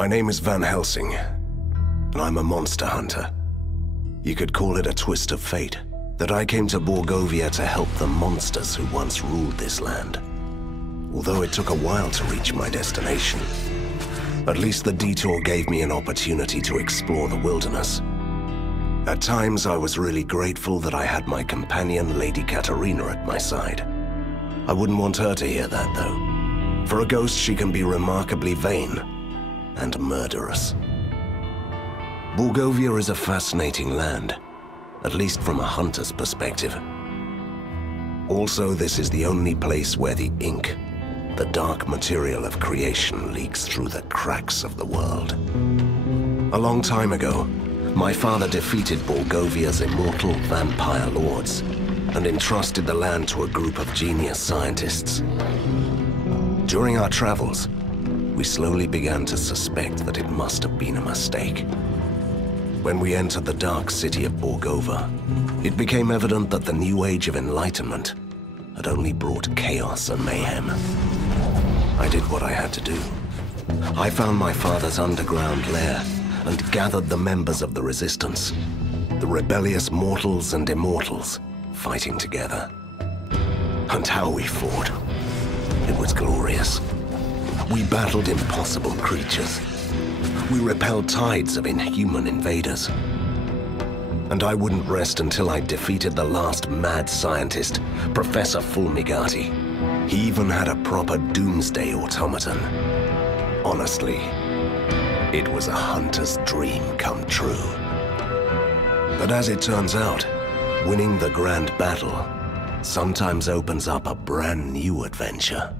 My name is Van Helsing, and I'm a monster hunter. You could call it a twist of fate, that I came to Borgovia to help the monsters who once ruled this land. Although it took a while to reach my destination, at least the detour gave me an opportunity to explore the wilderness. At times, I was really grateful that I had my companion, Lady Katerina, at my side. I wouldn't want her to hear that, though. For a ghost, she can be remarkably vain and murderous. Borgovia is a fascinating land, at least from a hunter's perspective. Also, this is the only place where the ink, the dark material of creation, leaks through the cracks of the world. A long time ago, my father defeated Borgovia's immortal vampire lords and entrusted the land to a group of genius scientists. During our travels, we slowly began to suspect that it must have been a mistake. When we entered the dark city of Borgova, it became evident that the new age of enlightenment had only brought chaos and mayhem. I did what I had to do. I found my father's underground lair and gathered the members of the resistance, the rebellious mortals and immortals, fighting together. And how we fought. It was glorious. We battled impossible creatures. We repelled tides of inhuman invaders. And I wouldn't rest until I defeated the last mad scientist, Professor Fulmigati. He even had a proper doomsday automaton. Honestly, it was a hunter's dream come true. But as it turns out, winning the grand battle sometimes opens up a brand new adventure.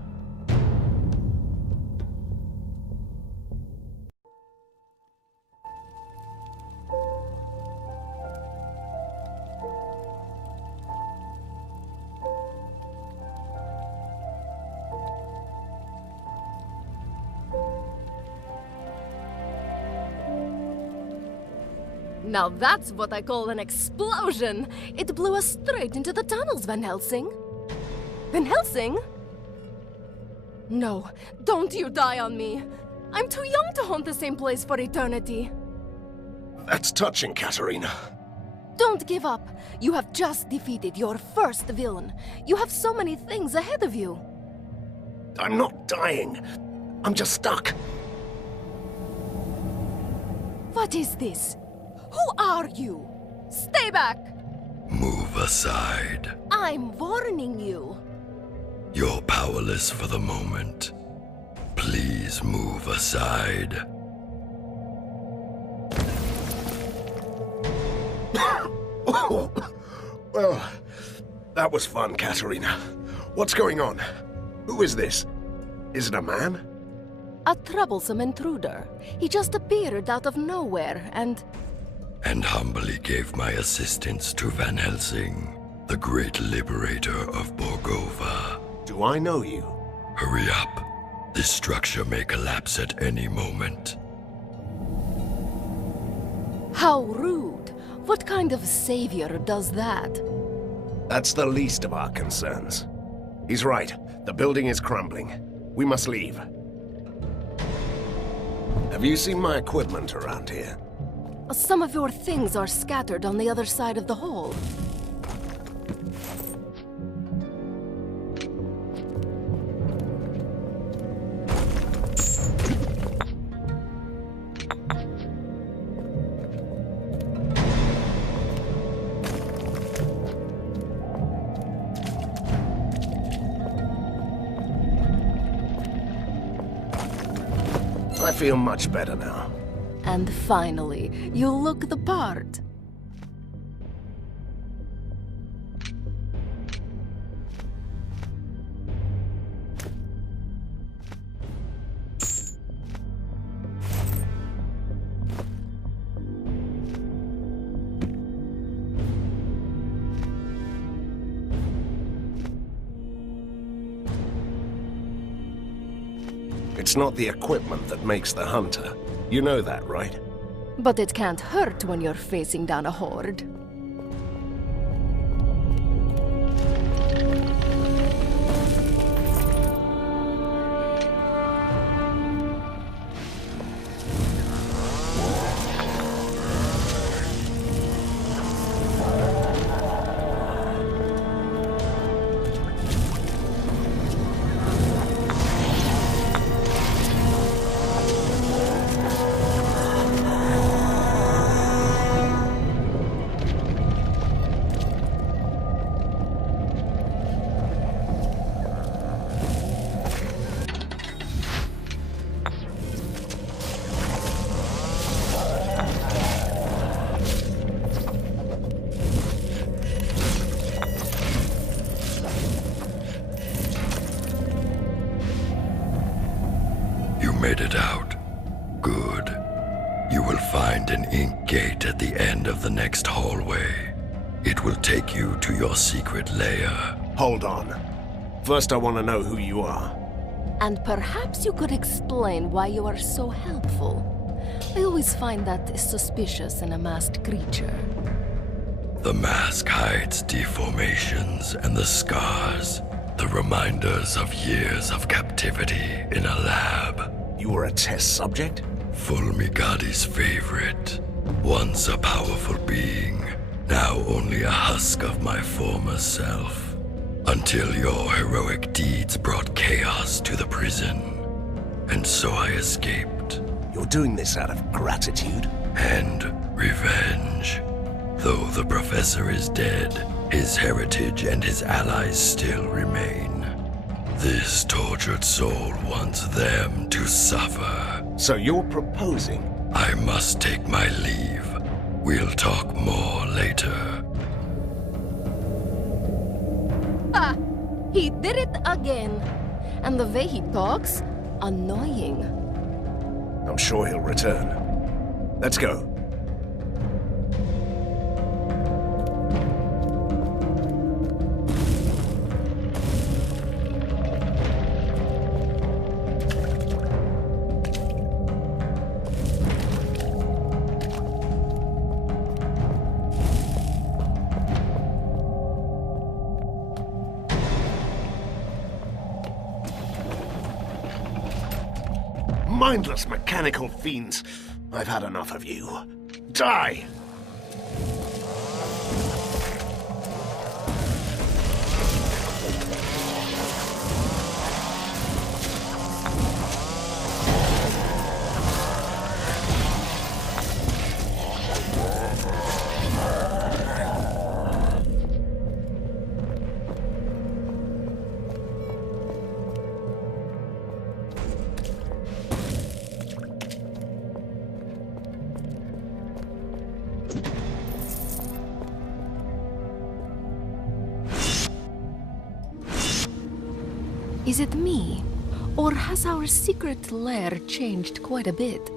Now that's what I call an explosion! It blew us straight into the tunnels, Van Helsing. Van Helsing? No, don't you die on me. I'm too young to haunt the same place for eternity. That's touching, Katerina. Don't give up. You have just defeated your first villain. You have so many things ahead of you. I'm not dying. I'm just stuck. What is this? Who are you? Stay back! Move aside. I'm warning you. You're powerless for the moment. Please move aside. Well, that was fun, Katerina. What's going on? Who is this? Is it a man? A troublesome intruder. He just appeared out of nowhere and humbly gave my assistance to Van Helsing, the great liberator of Borgova. Do I know you? Hurry up. This structure may collapse at any moment. How rude. What kind of savior does that? That's the least of our concerns. He's right. The building is crumbling. We must leave. Have you seen my equipment around here? Some of your things are scattered on the other side of the hall. I feel much better now. And finally, you look the part. It's not the equipment that makes the hunter. You know that, right? But it can't hurt when you're facing down a horde. figured it out. Good. You will find an ink gate at the end of the next hallway. It will take you to your secret lair. Hold on. First I want to know who you are. And perhaps you could explain why you are so helpful. I always find that suspicious in a masked creature. The mask hides deformations and the scars, the reminders of years of captivity in a lab. You were a test subject? Fulmigadi's favorite. Once a powerful being, now only a husk of my former self. Until your heroic deeds brought chaos to the prison. And so I escaped. You're doing this out of gratitude? And revenge. Though the professor is dead, his heritage and his allies still remain. This tortured soul wants them to suffer. So you're proposing? I must take my leave. We'll talk more later. Ah! He did it again. And the way he talks, annoying. I'm sure he'll return. Let's go. Mindless mechanical fiends. I've had enough of you. Die! Is it me? Or has our secret lair changed quite a bit?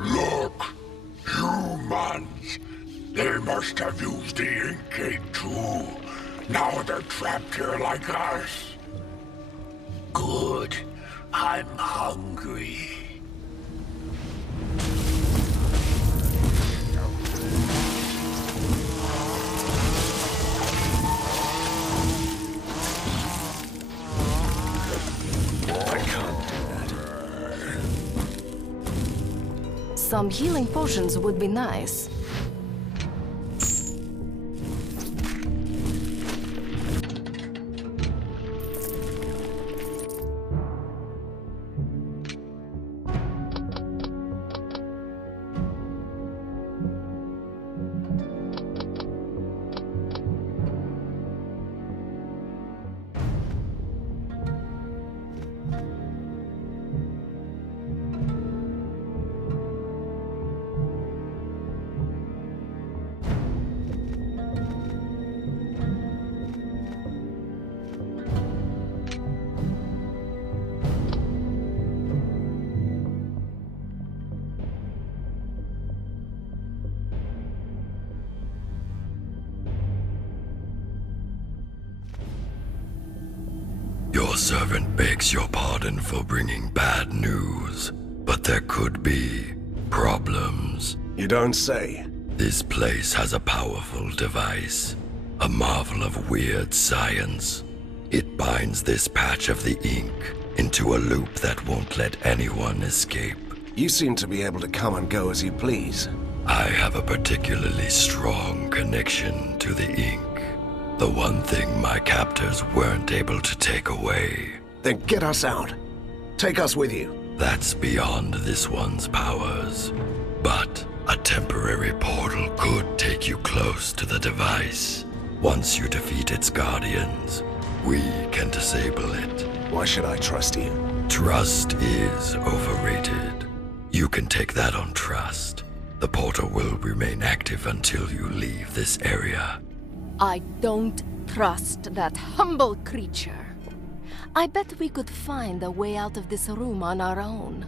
Look! Humans! They must have used the ink gate too. Now they're trapped here like us. Good. I'm hungry. Some healing potions would be nice. Your servant begs your pardon for bringing bad news, but there could be problems. You don't say. This place has a powerful device, a marvel of weird science. It binds this patch of the ink into a loop that won't let anyone escape. You seem to be able to come and go as you please. I have a particularly strong connection to the ink. The one thing my captors weren't able to take away. Then get us out. Take us with you. That's beyond this one's powers. But a temporary portal could take you close to the device. Once you defeat its guardians, we can disable it. Why should I trust you? Trust is overrated. You can take that on trust. The portal will remain active until you leave this area. I don't trust that humble creature. I bet we could find a way out of this room on our own.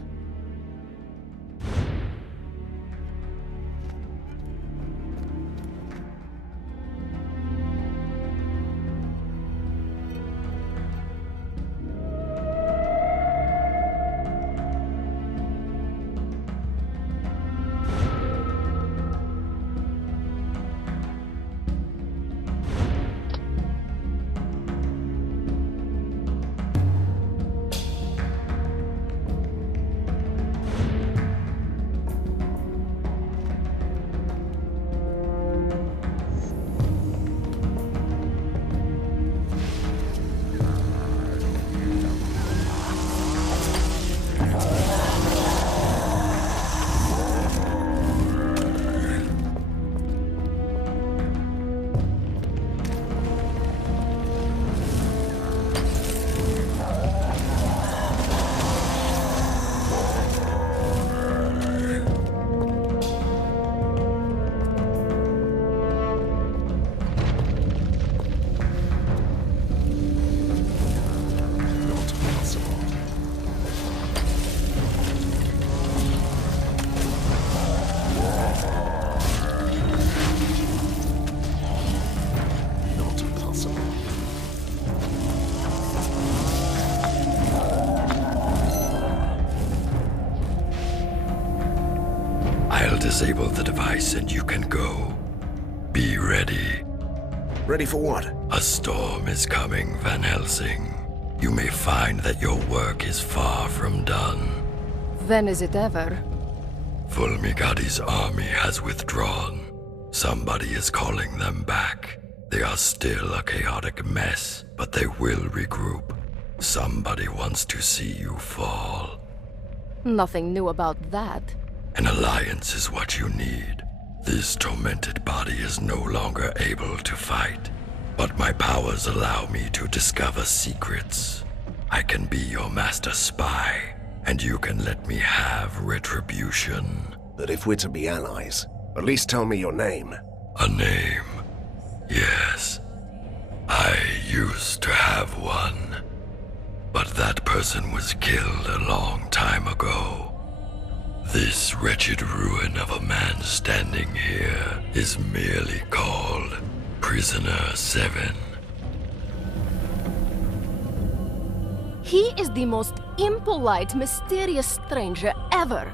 I'll disable the device and you can go. Be ready. Ready for what? A storm is coming, Van Helsing. You may find that your work is far from done. When is it ever? Fulmigati's army has withdrawn. Somebody is calling them back. They are still a chaotic mess, but they will regroup. Somebody wants to see you fall. Nothing new about that. An alliance is what you need. This tormented body is no longer able to fight, but my powers allow me to discover secrets. I can be your master spy, and you can let me have retribution. But if we're to be allies, at least tell me your name. A name? Yes. I used to have one, but that person was killed a long time ago. This wretched ruin of a man standing here is merely called Prisoner 7. He is the most impolite, mysterious stranger ever.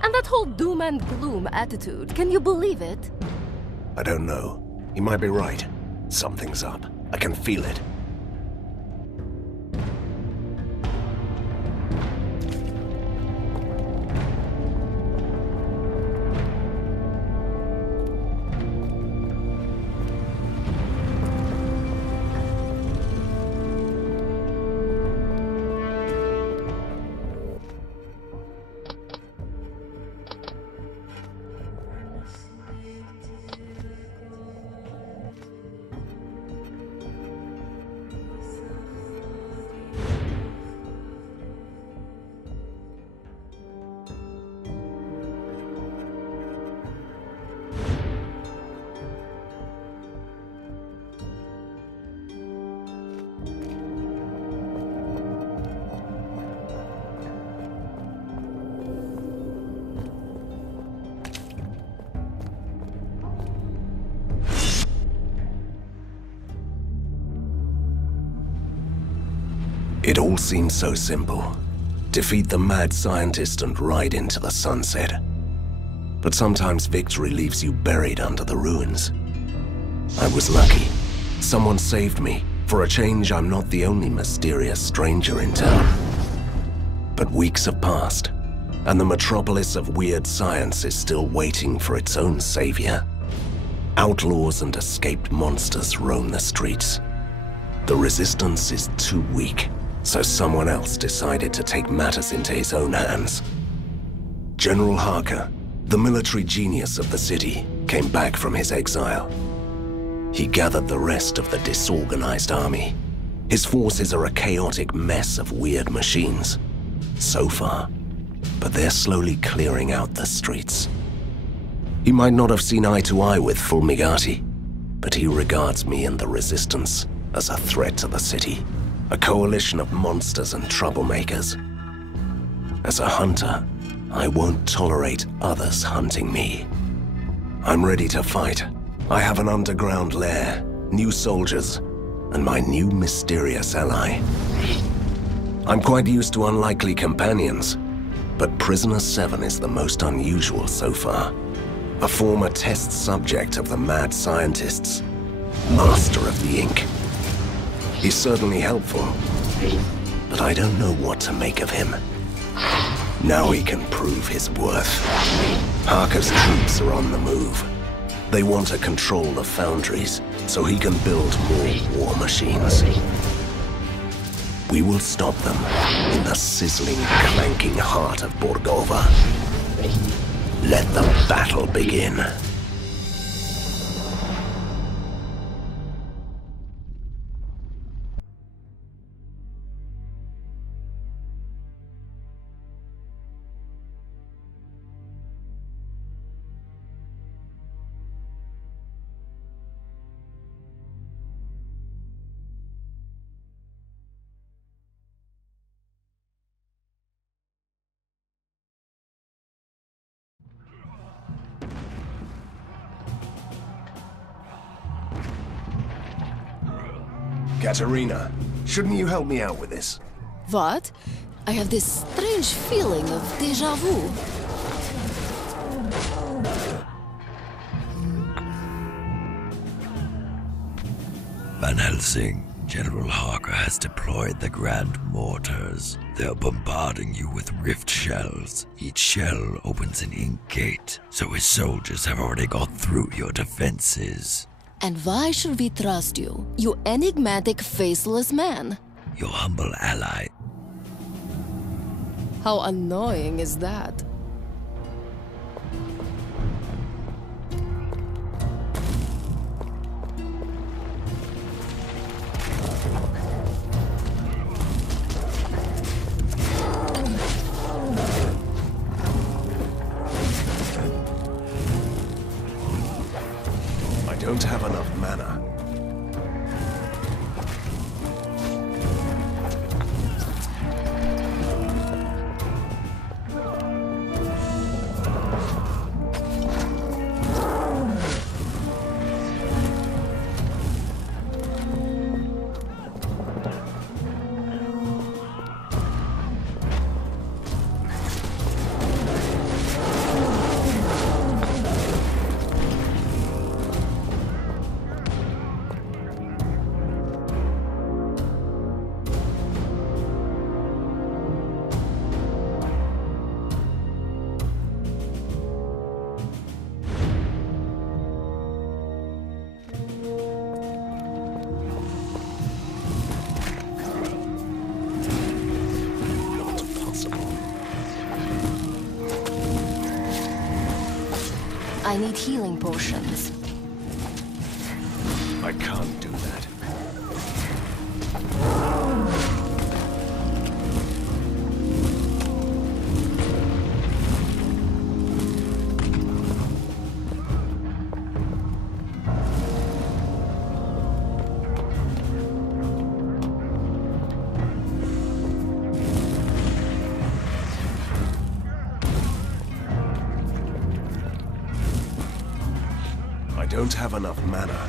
And that whole doom and gloom attitude, can you believe it? I don't know. He might be right. Something's up. I can feel it. It all seems so simple. Defeat the mad scientist and ride into the sunset. But sometimes victory leaves you buried under the ruins. I was lucky. Someone saved me. For a change, I'm not the only mysterious stranger in town. But weeks have passed, and the metropolis of weird science is still waiting for its own savior. Outlaws and escaped monsters roam the streets. The resistance is too weak, so someone else decided to take matters into his own hands. General Harker, the military genius of the city, came back from his exile. He gathered the rest of the disorganized army. His forces are a chaotic mess of weird machines. So far, but they're slowly clearing out the streets. He might not have seen eye to eye with Fulmigati, but he regards me and the Resistance as a threat to the city. A coalition of monsters and troublemakers. As a hunter, I won't tolerate others hunting me. I'm ready to fight. I have an underground lair, new soldiers, and my new mysterious ally. I'm quite used to unlikely companions, but Prisoner 7 is the most unusual so far. A former test subject of the mad scientists, master of the ink. He's certainly helpful, but I don't know what to make of him. Now he can prove his worth. Harker's troops are on the move. They want to control the foundries, so he can build more war machines. We will stop them in the sizzling, clanking heart of Borgova. Let the battle begin. Katerina, shouldn't you help me out with this? What? I have this strange feeling of déjà vu. Van Helsing, General Harker has deployed the Grand Mortars. They're bombarding you with rift shells. Each shell opens an ink gate, so his soldiers have already got through your defenses. And why should we trust you, you enigmatic, faceless man? Your humble ally. How annoying is that? I don't have enough mana. I need healing potions. I can't do that. I don't have enough mana.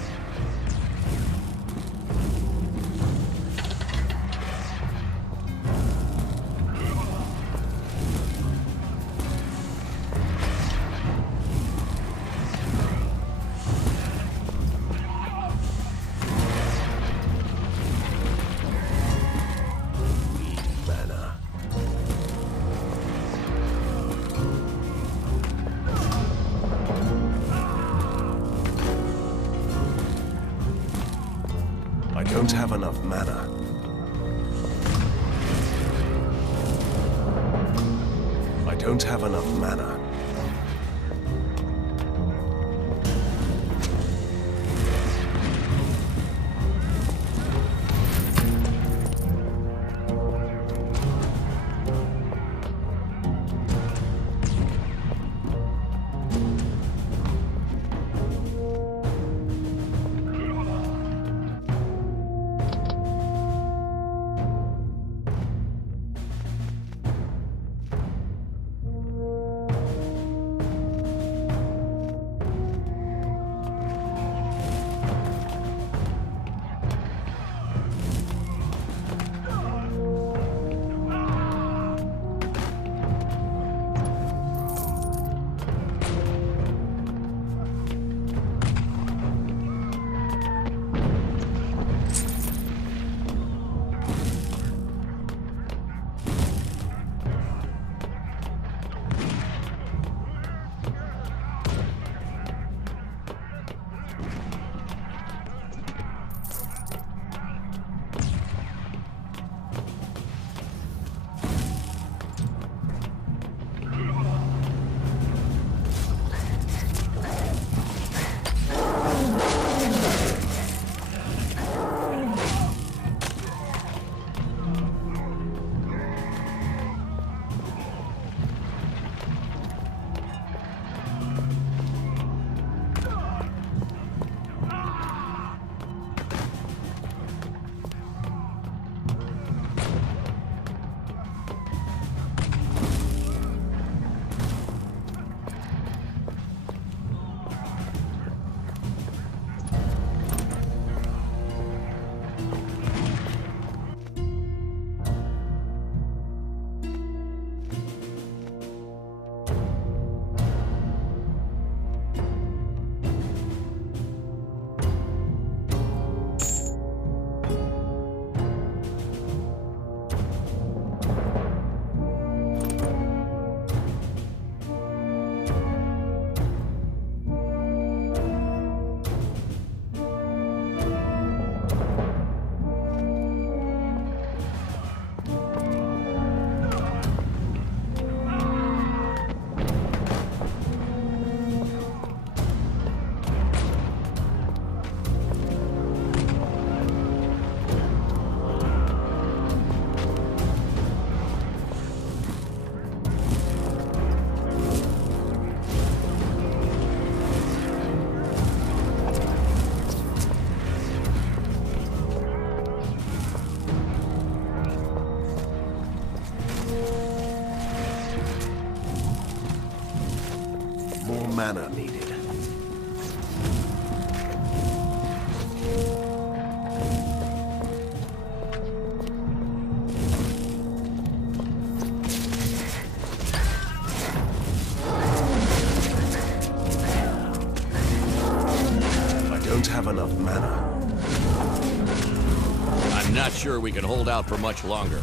I don't have enough mana. I don't have enough mana. mana needed. I don't have enough mana. I'm not sure we can hold out for much longer.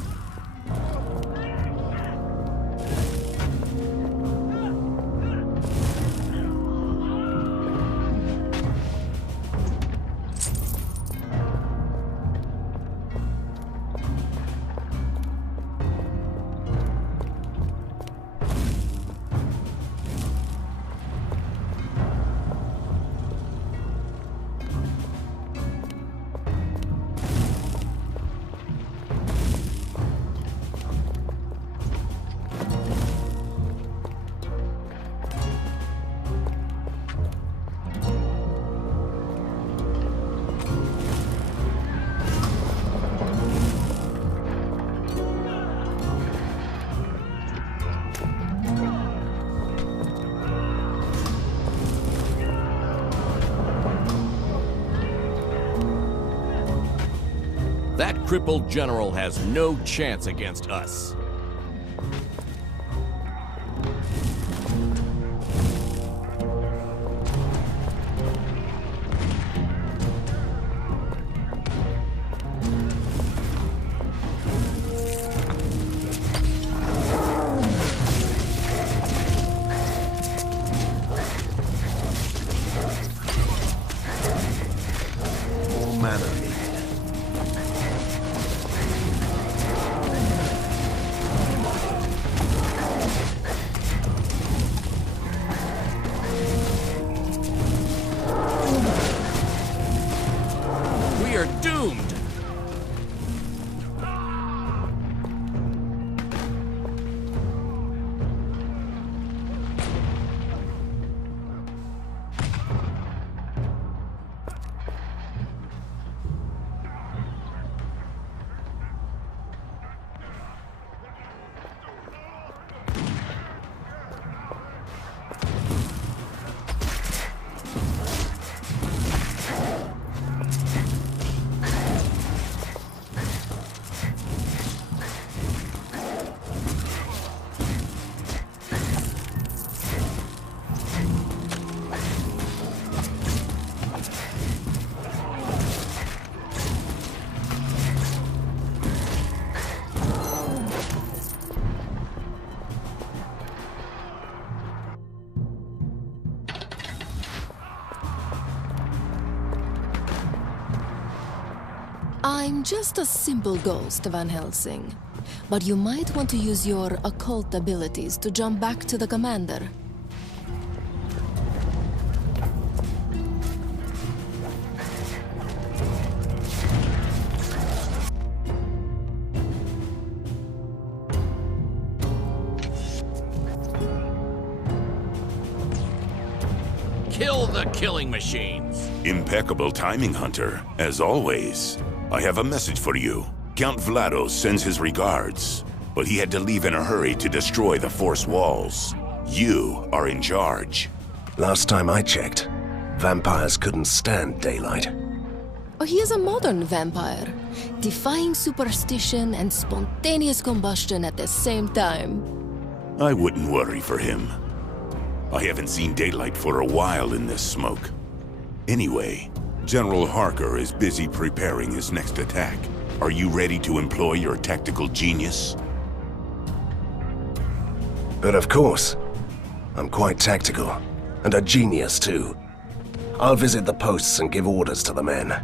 That crippled general has no chance against us. More mana needed. We are doomed! I'm just a simple ghost, Van Helsing. But you might want to use your occult abilities to jump back to the commander. Kill the killing machines! Impeccable timing, Hunter, as always. I have a message for you. Count Vlados sends his regards, but he had to leave in a hurry to destroy the Force walls. You are in charge. Last time I checked, vampires couldn't stand daylight. Oh, he is a modern vampire, defying superstition and spontaneous combustion at the same time. I wouldn't worry for him. I haven't seen daylight for a while in this smoke. Anyway, General Harker is busy preparing his next attack. Are you ready to employ your tactical genius? But of course, I'm quite tactical, and a genius too. I'll visit the posts and give orders to the men.